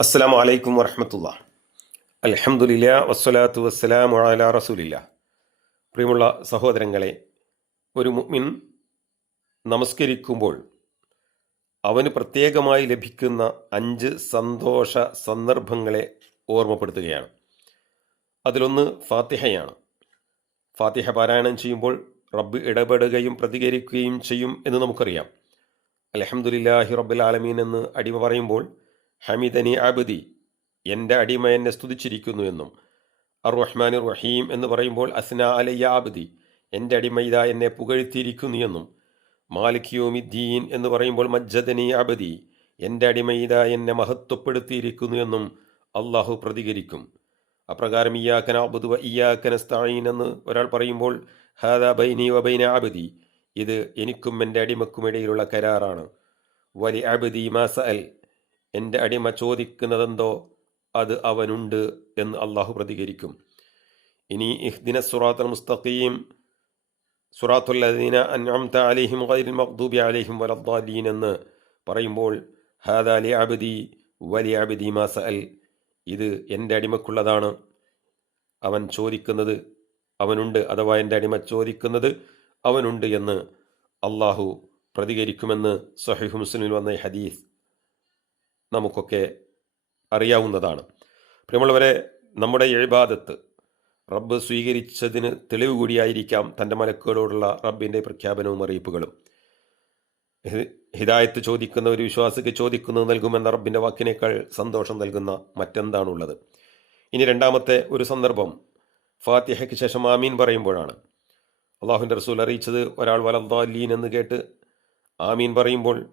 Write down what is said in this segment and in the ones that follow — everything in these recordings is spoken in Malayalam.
അസ്സലാമു അലൈക്കും വറഹമത്തുള്ള. അലഹമുല്ല വസ്സലാത്തു വസ്സലാം അലാ റസൂലില്ല. പ്രിയമുള്ള സഹോദരങ്ങളെ ഒരു മുഅ്മിൻ നമസ്കരിക്കുമ്പോൾ അവന് പ്രത്യേകമായി ലഭിക്കുന്ന അഞ്ച് സന്തോഷ സന്ദർഭങ്ങളെ ഓർമ്മപ്പെടുത്തുകയാണ്. അതിലൊന്ന് ഫാത്തിഹയാണ്. ഫാത്തിഹ പാരായണം ചെയ്യുമ്പോൾ റബ്ബ് ഇടപെടുകയും പ്രതികരിക്കുകയും ചെയ്യും എന്ന് നമുക്കറിയാം. അലഹമുല്ലാഹി റബ്ബുൽ ആലമീൻ എന്ന് അടിമ പറയുമ്പോൾ ഹമിദനി അബദി എന്റെ അടിമ എന്നെ സ്തുതിച്ചിരിക്കുന്നു എന്നും. അർ റഹ്മാൻ റഹീം എന്ന് പറയുമ്പോൾ അസ്ന അലയ്യ അബദി എന്റെ അടിമ എന്നെ പുകഴ്ത്തിയിരിക്കുന്നു എന്നും. മാലിക് യോമിദ്ദീൻ എന്ന് പറയുമ്പോൾ മജ്ജദനി അബദി എന്റെ അടിമ എന്നെ മഹത്വപ്പെടുത്തിയിരിക്കുന്നു എന്നും അള്ളാഹു പ്രതികരിക്കും. അപ്രകാരം ഇയാക്കന അബുദ് ഇയാക്കന സ്ഥായീൻ എന്ന് ഒരാൾ പറയുമ്പോൾ ഹാദ ബൈനി വബൈന അബദി ഇത് എനിക്കും എന്റെ അടിമക്കും ഇടയിലുള്ള കരാറാണ്. വലി അബദി മാസ അൽ എന്റെ അടിമ ചോദിക്കുന്നതെന്തോ അത് അവനുണ്ട് എന്ന് അള്ളാഹു പ്രതികരിക്കും. ഇനി ഇഹ്ദിന സുറാത്തുൽ മുസ്തഖീം സുറാത്തുൽ അദീന അൻഅംത അലൈഹിം ഗൈറിൽ മഖ്ദൂബി അലൈഹിം വലദ്ദാലീൻ എന്ന് പറയുമ്പോൾ ഹാദാ ലി അബ്ദി വലി അബ്ദി മാ സഅൽ. ഇത് എന്റെ അടിമക്കുള്ളതാണ്. അവൻ ചോദിക്കുന്നത് അവനുണ്ട് അഥവാ എന്റെ അടിമ ചോദിക്കുന്നത് അവനുണ്ട് എന്ന് അള്ളാഹു പ്രതികരിക്കുമെന്ന് സഹിഹ് മുസ്ലിമിൽ വന്ന ഹദീസ്. നമുക്കൊക്കെ അറിയാവുന്നതാണ്. പ്രിയമുള്ളവരെ നമ്മുടെ എഴുപാദത്ത് റബ്ബ് സ്വീകരിച്ചതിന് തെളിവ് കൂടിയായിരിക്കാം തന്റെ മലക്കുകളോടുള്ള റബ്ബിന്റെ പ്രഖ്യാപനവും അറിയിപ്പുകളും. ഹിദായത്ത് ചോദിക്കുന്ന ഒരു വിശ്വാസിക്ക് ചോദിക്കുന്നത് നൽകുമെന്ന റബ്ബിന്റെ വാക്കിനേക്കാൾ സന്തോഷം നൽകുന്ന മറ്റെന്താണുള്ളത്? ഇനി രണ്ടാമത്തെ ഒരു സന്ദർഭം. ഫാത്തിഹയ്ക്ക് ശേഷം ആമീൻ പറയുമ്പോഴാണ്. അള്ളാഹുവിന്റെ റസൂൽ അറിയിച്ചത് ഒരാൾ വലദ്ദാലീൻ എന്ന് കേട്ട് ആമീൻ പറയുമ്പോൾ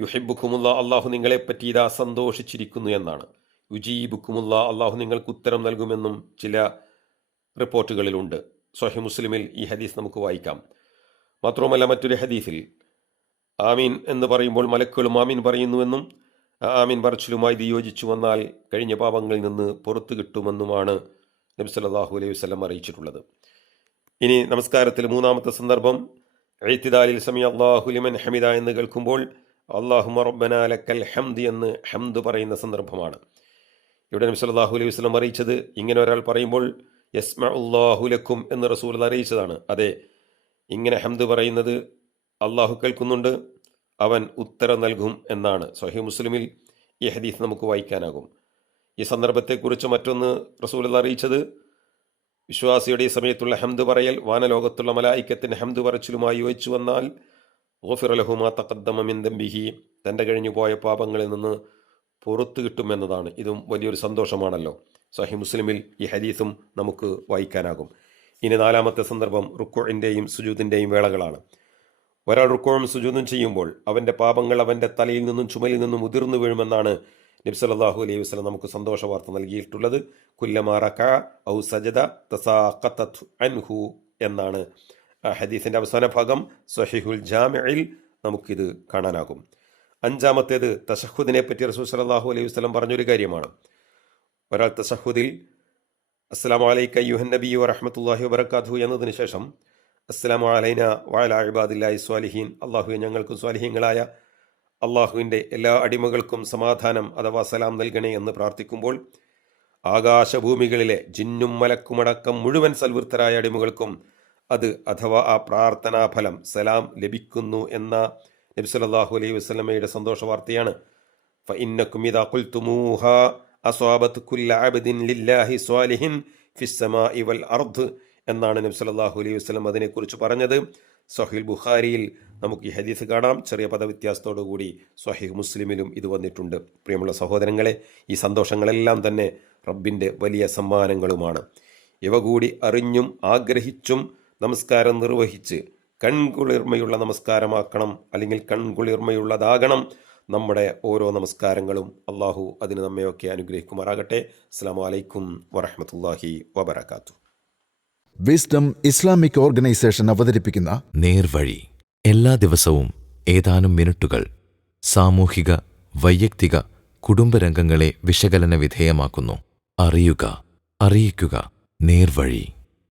യുഹിബുക്കുമുള്ള അള്ളാഹു നിങ്ങളെപ്പറ്റി ഇതാ സന്തോഷിച്ചിരിക്കുന്നു എന്നാണ്. യുജീബുക്കുമുള്ള അള്ളാഹു നിങ്ങൾക്ക് ഉത്തരം നൽകുമെന്നും ചില റിപ്പോർട്ടുകളിലുണ്ട്. സൊഹി മുസ്ലിമിൽ ഈ ഹദീസ് നമുക്ക് വായിക്കാം. മാത്രവുമല്ല മറ്റൊരു ഹദീസിൽ ആമീൻ എന്ന് പറയുമ്പോൾ മലക്കുകളും ആമീൻ പറയുന്നുവെന്നും ആമീൻ പറച്ചിലുമായി ഇത് യോജിച്ചു വന്നാൽ കഴിഞ്ഞ പാപങ്ങളിൽ നിന്ന് പുറത്തു കിട്ടുമെന്നുമാണ് നബി സല്ലല്ലാഹു അലൈഹി വസ്ലം അറിയിച്ചിട്ടുള്ളത്. ഇനി നമസ്കാരത്തിൽ മൂന്നാമത്തെ സന്ദർഭം എഴുത്തിദാലിൽ സമി അള്ളാഹുലിമൻ ഹമിദ എന്ന് കേൾക്കുമ്പോൾ അള്ളാഹു റബ്ബന ലക്കൽ ഹംദ് എന്ന് ഹംദ് പറയുന്ന സന്ദർഭമാണ്. ഇവിടെ നബി അലൈഹി വസ്ലം അറിയിച്ചത് ഇങ്ങനെ ഒരാൾ പറയുമ്പോൾ യസ്മ ഉള്ളാഹുലക്കും എന്ന് റസൂൽ അറിയിച്ചതാണ്. അതെ ഇങ്ങനെ ഹംദ് പറയുന്നത് അള്ളാഹു കേൾക്കുന്നുണ്ട് അവൻ ഉത്തരം നൽകും എന്നാണ്. സൊഹി മുസ്ലിമിൽ ഈ ഹദീസ് നമുക്ക് വായിക്കാനാകും. ഈ സന്ദർഭത്തെക്കുറിച്ച് മറ്റൊന്ന് റസൂൽ അറിയിച്ചത് വിശ്വാസിയുടെ സമയത്തുള്ള ഹംദ് പറയൽ വാനലോകത്തുള്ള മലായിക്കത്തിന് ഹംദ് പറച്ചിലുമായി യോജിച്ചു വന്നാൽ ഓഫിറലഹുമാ തക്കദ്ദമിൻ ദംബിഹി. തന്റെ കഴിഞ്ഞു പോയ പാപങ്ങളിൽ നിന്ന് പുറത്തു കിട്ടുമെന്നതാണ് ഇതും വലിയൊരു സന്തോഷമാണല്ലോ. സഹി മുസ്ലിമിൽ ഈ ഹദീസും നമുക്ക് വായിക്കാനാകും. ഇനി നാലാമത്തെ സന്ദർഭം റുക്കോഴിന്റെയും സുജൂദിന്റെയും വേളകളാണ്. ഒരാൾ റുക്കോഴും സുജൂദും ചെയ്യുമ്പോൾ അവന്റെ പാപങ്ങൾ അവന്റെ തലയിൽ നിന്നും ചുമലിൽ നിന്നും ഉതിർന്നു വീഴുമെന്നാണ് നബ്സല്ലാഹു അലൈഹി വസ്ലം നമുക്ക് സന്തോഷ വാർത്ത നൽകിയിട്ടുള്ളത്. കുല്ലമാറക്ക ഔ സജദ തസാഖത്തത് അൻഹു എന്നാണ് ഹദീസിന്റെ അവസാന ഭാഗം സഹിഹുൽ ജാമിയിൽ നമുക്കിത് കാണാനാകും. അഞ്ചാമത്തേത് തഷഹുദിനെ പറ്റി റസൂൽ സലാഹു അലൈഹി വസ്ലം പറഞ്ഞൊരു കാര്യമാണ്. ഒരാൾ തഷഹുദിൽ അസ്സാം വലൈക്ക യുഹൻ നബി വറഹമത്തല്ലാഹി വബർക്കാത്തു എന്നതിന് ശേഷം അസ്സാം അലൈന വാല അഴിബാദില്ലാഹി സ്വാലിഹീൻ അള്ളാഹു ഞങ്ങൾക്കും സ്വാലിഹീങ്ങളായ അള്ളാഹുവിന്റെ എല്ലാ അടിമകൾക്കും സമാധാനം അഥവാ സലാം നൽകണേ എന്ന് പ്രാർത്ഥിക്കുമ്പോൾ ആകാശഭൂമികളിലെ ജിന്നും മലക്കുമടക്കം മുഴുവൻ സൽവൃത്തരായ അടിമകൾക്കും അത് അഥവാ ആ പ്രാർത്ഥനാഫലം സലാം ലഭിക്കുന്നു എന്ന നബി സലാഹു അലൈഹി വസ്ലമയുടെ സന്തോഷ വാർത്തയാണ് എന്നാണ് നബി സല്ലല്ലാഹു അലൈഹി വസ്ലം അതിനെക്കുറിച്ച് പറഞ്ഞത്. സഹിൽ ബുഖാരിയിൽ നമുക്ക് ഈ ഹദീസ് കാണാം. ചെറിയ പദവ്യത്യാസത്തോടു കൂടി സ്വഹീഹ് മുസ്ലിമിലും ഇത് വന്നിട്ടുണ്ട്. പ്രിയമുള്ള സഹോദരങ്ങളെ ഈ സന്തോഷങ്ങളെല്ലാം തന്നെ റബ്ബിന്റെ വലിയ സമ്മാനങ്ങളുമാണ്. ഇവ കൂടി അറിഞ്ഞും ആഗ്രഹിച്ചും നമസ്കാരം നിർവഹിച്ച് കൺകുളിർമയുള്ള നമസ്കാരമാക്കണം അല്ലെങ്കിൽ കൺകുളിർമയുള്ളതാകണം. നമ്മുടെ ഓരോ നമസ്കാരങ്ങളും അള്ളാഹു അതിന് നമ്മയൊക്കെ അനുഗ്രഹിക്കുമാറാകട്ടെ. അസ്സാം വലൈക്കും വറഹമത്തല്ലാഹി വബർക്കാത്തു വിസ്ഡം ഇസ്ലാമിക് ഓർഗനൈസേഷൻ അവതരിപ്പിക്കുന്ന നേർവഴി. എല്ലാ ദിവസവും ഏതാനും മിനിറ്റുകൾ സാമൂഹിക വൈയക്തിക കുടുംബരംഗങ്ങളെ വിശകലന വിധേയമാക്കുന്നു. അറിയുക അറിയിക്കുക. നേർവഴി.